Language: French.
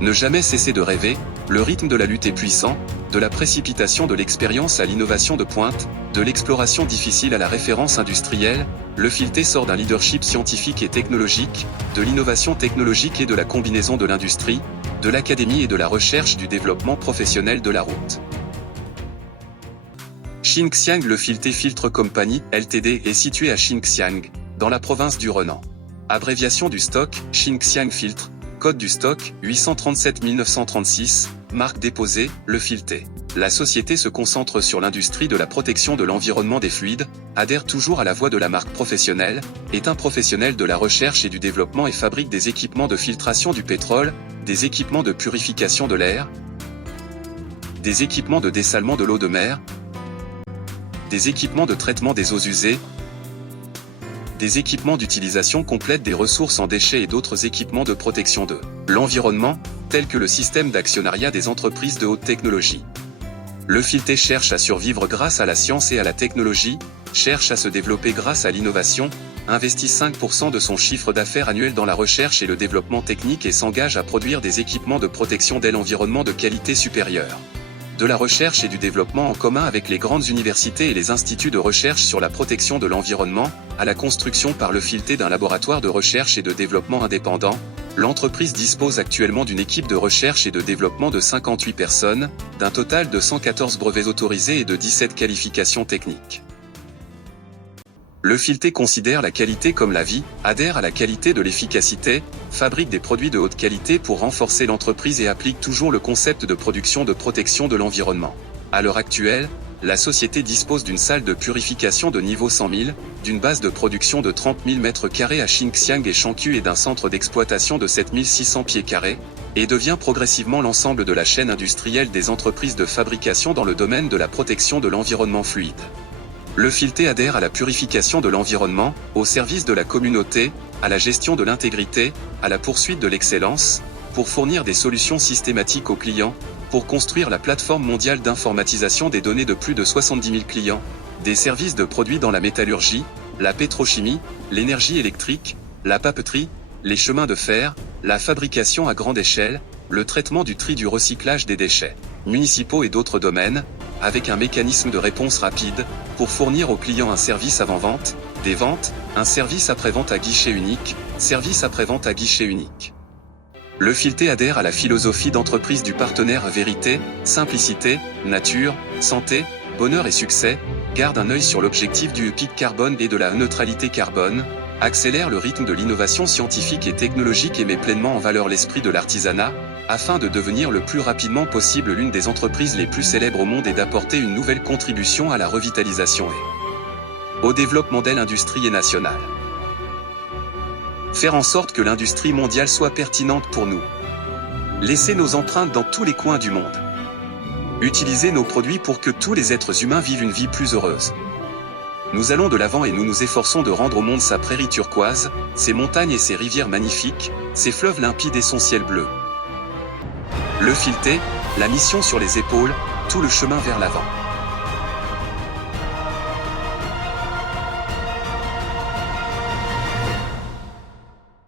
Ne jamais cesser de rêver, le rythme de la lutte est puissant, de la précipitation de l'expérience à l'innovation de pointe, de l'exploration difficile à la référence industrielle, le Filté sort d'un leadership scientifique et technologique, de l'innovation technologique et de la combinaison de l'industrie, de l'académie et de la recherche du développement professionnel de la route. Xinxiang Le Filté Filtre Company, Ltd. Est situé à Xinxiang, dans la province du Renan. Abréviation du stock, Xinxiang Filtre, code du stock, 837 936, marque déposée, Le Filté. La société se concentre sur l'industrie de la protection de l'environnement des fluides, adhère toujours à la voie de la marque professionnelle, est un professionnel de la recherche et du développement et fabrique des équipements de filtration du pétrole, des équipements de purification de l'air, des équipements de dessalement de l'eau de mer, des équipements de traitement des eaux usées, des équipements d'utilisation complète des ressources en déchets et d'autres équipements de protection de l'environnement, tels que le système d'actionnariat des entreprises de haute technologie. Le Filté cherche à survivre grâce à la science et à la technologie, cherche à se développer grâce à l'innovation, investit 5% de son chiffre d'affaires annuel dans la recherche et le développement technique et s'engage à produire des équipements de protection de l'environnement de qualité supérieure. De la recherche et du développement en commun avec les grandes universités et les instituts de recherche sur la protection de l'environnement, à la construction par Le Filté d'un laboratoire de recherche et de développement indépendant, l'entreprise dispose actuellement d'une équipe de recherche et de développement de 58 personnes, d'un total de 114 brevets autorisés et de 17 qualifications techniques. Le Filté considère la qualité comme la vie, adhère à la qualité de l'efficacité, fabrique des produits de haute qualité pour renforcer l'entreprise et applique toujours le concept de production de protection de l'environnement. À l'heure actuelle, la société dispose d'une salle de purification de niveau 100 000, d'une base de production de 30 000 m² à Xinxiang et Changqiu et d'un centre d'exploitation de 7 600 pieds carrés, et devient progressivement l'ensemble de la chaîne industrielle des entreprises de fabrication dans le domaine de la protection de l'environnement fluide. Le Filté adhère à la purification de l'environnement, au service de la communauté, à la gestion de l'intégrité, à la poursuite de l'excellence, pour fournir des solutions systématiques aux clients, pour construire la plateforme mondiale d'informatisation des données de plus de 70 000 clients, des services de produits dans la métallurgie, la pétrochimie, l'énergie électrique, la papeterie, les chemins de fer, la fabrication à grande échelle, le traitement du tri du recyclage des déchets municipaux et d'autres domaines, avec un mécanisme de réponse rapide, pour fournir aux clients un service avant-vente, des ventes, un service après-vente à guichet unique, service après-vente à guichet unique. Le Filté adhère à la philosophie d'entreprise du partenaire vérité, simplicité, nature, santé, bonheur et succès, garde un œil sur l'objectif du pic carbone et de la neutralité carbone, accélère le rythme de l'innovation scientifique et technologique et met pleinement en valeur l'esprit de l'artisanat, afin de devenir le plus rapidement possible l'une des entreprises les plus célèbres au monde et d'apporter une nouvelle contribution à la revitalisation et au développement de l'industrie nationale. Faire en sorte que l'industrie mondiale soit pertinente pour nous. Laisser nos empreintes dans tous les coins du monde. Utiliser nos produits pour que tous les êtres humains vivent une vie plus heureuse. Nous allons de l'avant et nous nous efforçons de rendre au monde sa prairie turquoise, ses montagnes et ses rivières magnifiques, ses fleuves limpides et son ciel bleu. Le Filté, la mission sur les épaules, tout le chemin vers l'avant.